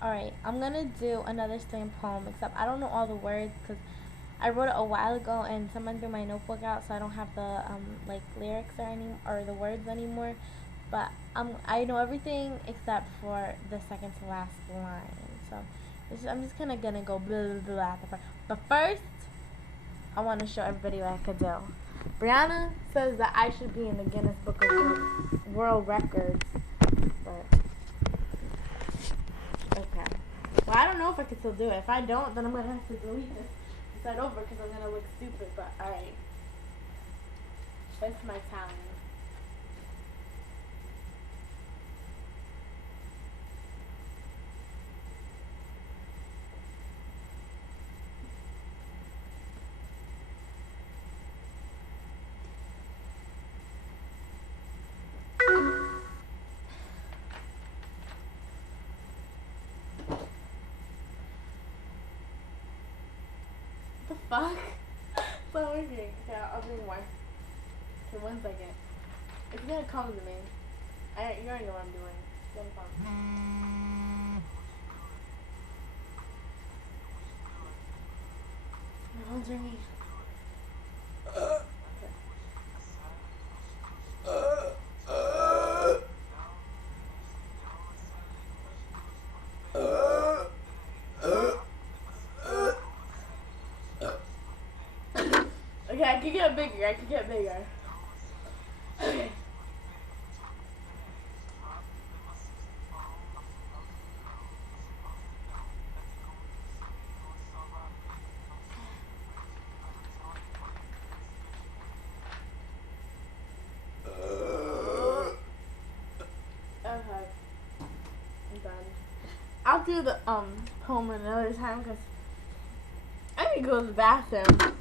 Alright, I'm gonna do another slam poem, except I don't know all the words because I wrote it a while ago and someone threw my notebook out, so I don't have the like lyrics or the words anymore. But I know everything except for the second to last line. So I'm just kind of gonna go blah blah blah at the first. But first, I want to show everybody what I could do. Brianna says that I should be in the Guinness Book of World Records, but okay. Well, I don't know if I can still do it. If I don't, then I'm gonna have to delete this and start over because I'm gonna look stupid. But alright, that's my talent. What the fuck? It's not working. Yeah, I'll bring more. Okay, 1 second. It's gonna come to me. You already know what I'm doing. It's gonna come. My phone's ringing. Okay, I could get bigger. I could get bigger. Okay. Okay. I'm done. I'll do the poem another time because I need to go to the bathroom.